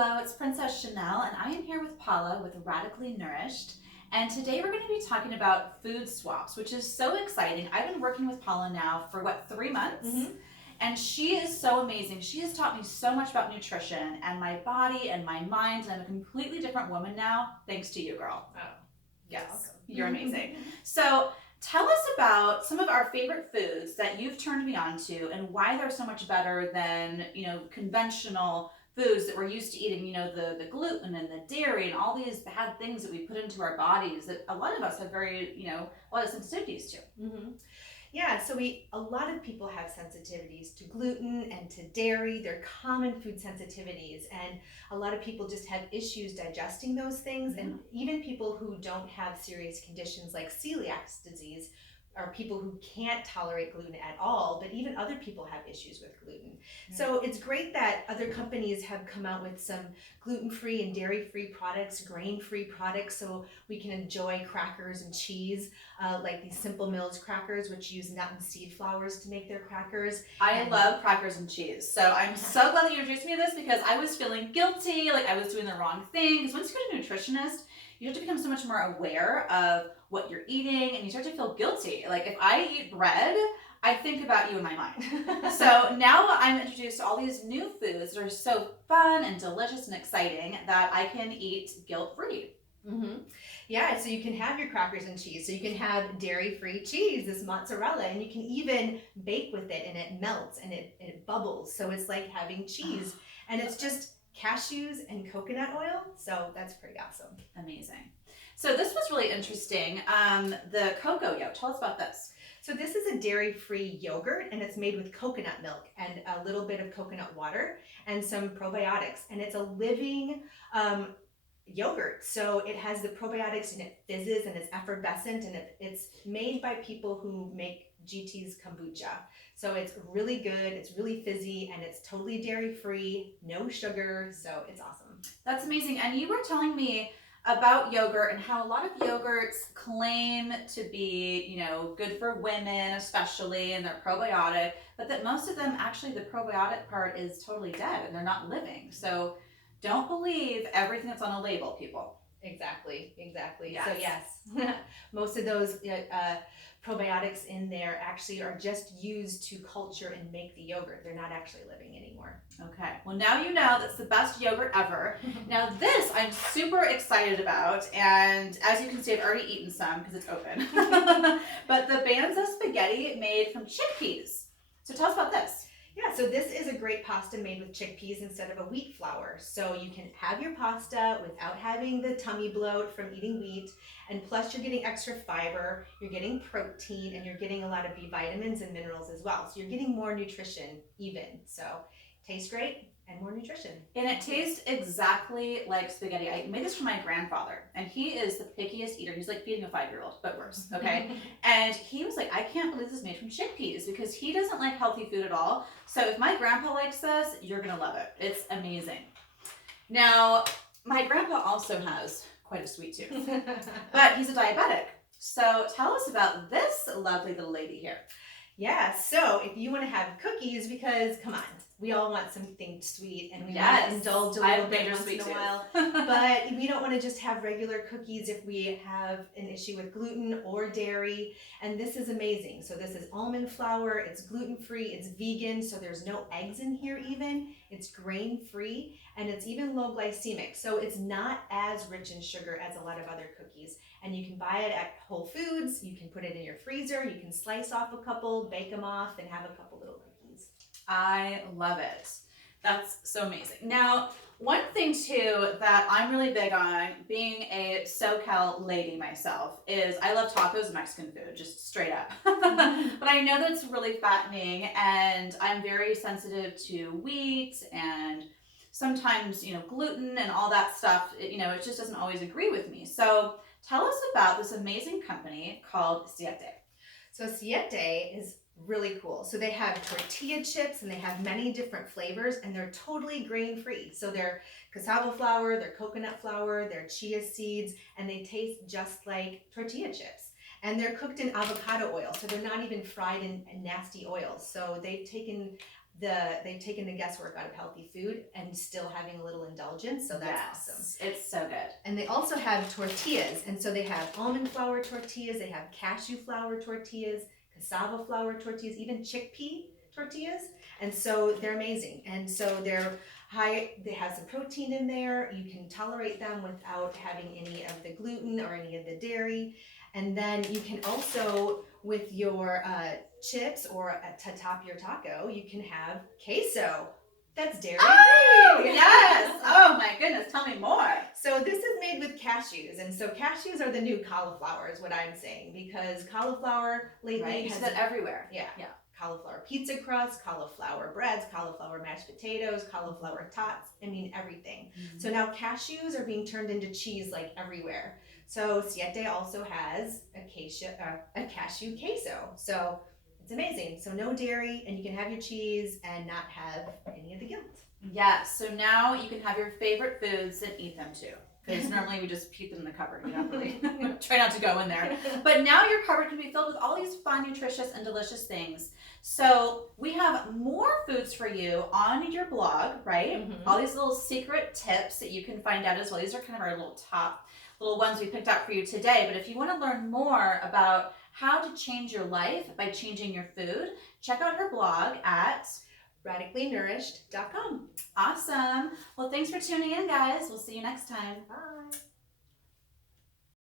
Hello, it's Princess Chanel, and I am here with Paula with Radically Nourished. And today we're going to be talking about food swaps, which is so exciting. I've been working with Paula now for 3 months? And she is so amazing. She has taught me so much about nutrition and my body and my mind, and I'm a completely different woman now, thanks to you, girl. Oh, yes, you're amazing. So tell us about some of our favorite foods that you've turned me on to and why they're so much better than, conventional foods that we're used to eating, the gluten and the dairy and all these bad things that we put into our bodies that a lot of us have a lot of sensitivities to. Yeah, so a lot of people have sensitivities to gluten and to dairy. They're common food sensitivities, and a lot of people just have issues digesting those things. And even people who don't have serious conditions like celiac disease are people who can't tolerate gluten at all, but even other people have issues with gluten. So it's great that other companies have come out with some gluten-free and dairy-free products, grain-free products, so we can enjoy crackers and cheese, like these Simple Mills crackers, which use nut and seed flours to make their crackers. I love crackers and cheese. So I'm so glad that you introduced me to this because I was feeling guilty, like I was doing the wrong thing. Because once you go to a nutritionist, you have to become so much more aware of what you're eating and you start to feel guilty. Like if I eat bread, I think about you in my mind. So now I'm introduced to all these new foods that are so fun and delicious and exciting that I can eat guilt-free. Yeah, so you can have your crackers and cheese. So you can have dairy-free cheese, this mozzarella, and you can even bake with it and it melts and it bubbles. So it's like having cheese. And it's just cashews and coconut oil. So that's pretty awesome. Amazing. So this was really interesting. The cocoa yolk, tell us about this. So this is a dairy-free yogurt, and it's made with coconut milk and a little bit of coconut water and some probiotics. And it's a living yogurt. So it has the probiotics and it fizzes and it's effervescent, and it's made by people who make GT's kombucha. So it's really good, it's really fizzy, and it's totally dairy-free, no sugar, so it's awesome. That's amazing. And you were telling me about yogurt and how a lot of yogurts claim to be, good for women especially, and they're probiotic, but that most of them actually the probiotic part is totally dead and they're not living. So don't believe everything that's on a label, people. Exactly. Yes. So yes, most of those probiotics in there actually are just used to culture and make the yogurt. They're not actually living anymore. Okay, well now you know that's the best yogurt ever. Now this I'm super excited about, and as you can see I've already eaten some because it's open. But the Banza spaghetti made from chickpeas. So tell us about this. Yeah, so this is a great pasta made with chickpeas instead of a wheat flour. So you can have your pasta without having the tummy bloat from eating wheat, and plus you're getting extra fiber, you're getting protein, and you're getting a lot of B vitamins and minerals as well. So you're getting more nutrition even. So tastes great and more nutrition. And it tastes exactly like spaghetti. I made this for my grandfather, and he is the pickiest eater. He's like feeding a 5-year-old, but worse, okay? And he was like, I can't believe this is made from chickpeas because he doesn't like healthy food at all. So if my grandpa likes this, you're gonna love it. It's amazing. Now, my grandpa also has quite a sweet tooth, but he's a diabetic. So tell us about this lovely little lady here. Yeah, so if you want to have cookies, because come on, we all want something sweet and we want to indulge a little bit once in a while. But we don't want to just have regular cookies if we have an issue with gluten or dairy. And this is amazing. So this is almond flour, it's gluten-free, it's vegan, so there's no eggs in here even. It's grain-free, and it's even low glycemic. So it's not as rich in sugar as a lot of other cookies. And you can buy it at Whole Foods, you can put it in your freezer, you can slice off a couple, bake them off, and have a couple little cookies. I love it. That's so amazing. Now, one thing too that I'm really big on, being a SoCal lady myself, is I love tacos and Mexican food, just straight up. But I know that it's really fattening, and I'm very sensitive to wheat and sometimes, gluten and all that stuff. It just doesn't always agree with me. So tell us about this amazing company called Siete. So Siete is really cool. So they have tortilla chips and they have many different flavors, and they're totally grain-free. So they're cassava flour, they're coconut flour, they're chia seeds, and they taste just like tortilla chips. And they're cooked in avocado oil, so they're not even fried in nasty oils. So they've taken they've taken the guesswork out of healthy food and still having a little indulgence. So that's awesome. It's so good. And they also have tortillas. And so they have almond flour tortillas, they have cashew flour tortillas, cassava flour tortillas, even chickpea tortillas. And so they're amazing. And so they have some protein in there. You can tolerate them without having any of the gluten or any of the dairy. And then you can also, with your chips or to top your taco, you can have queso. That's dairy free. Yes. Oh my goodness. Tell me more. So this is made with cashews, and so cashews are the new cauliflower, is what I'm saying, because cauliflower lately You has see that everywhere. yeah. Cauliflower pizza crust, cauliflower breads, cauliflower mashed potatoes, cauliflower tots. I mean everything. Mm-hmm. So now cashews are being turned into cheese like everywhere. So Siete also has a cashew queso. So it's amazing. So no dairy, and you can have your cheese and not have any of the guilt. Yes. So now you can have your favorite foods and eat them too. Because normally we just keep them in the cupboard. We don't really try not to go in there. But now your cupboard can be filled with all these fun, nutritious, and delicious things. So we have more foods for you on your blog, right? Mm-hmm. All these little secret tips that you can find out as well. These are kind of our little ones we picked out for you today. But if you want to learn more about how to change your life by changing your food, check out her blog at radicallynourished.com. Awesome. Well, thanks for tuning in, guys. We'll see you next time. Bye.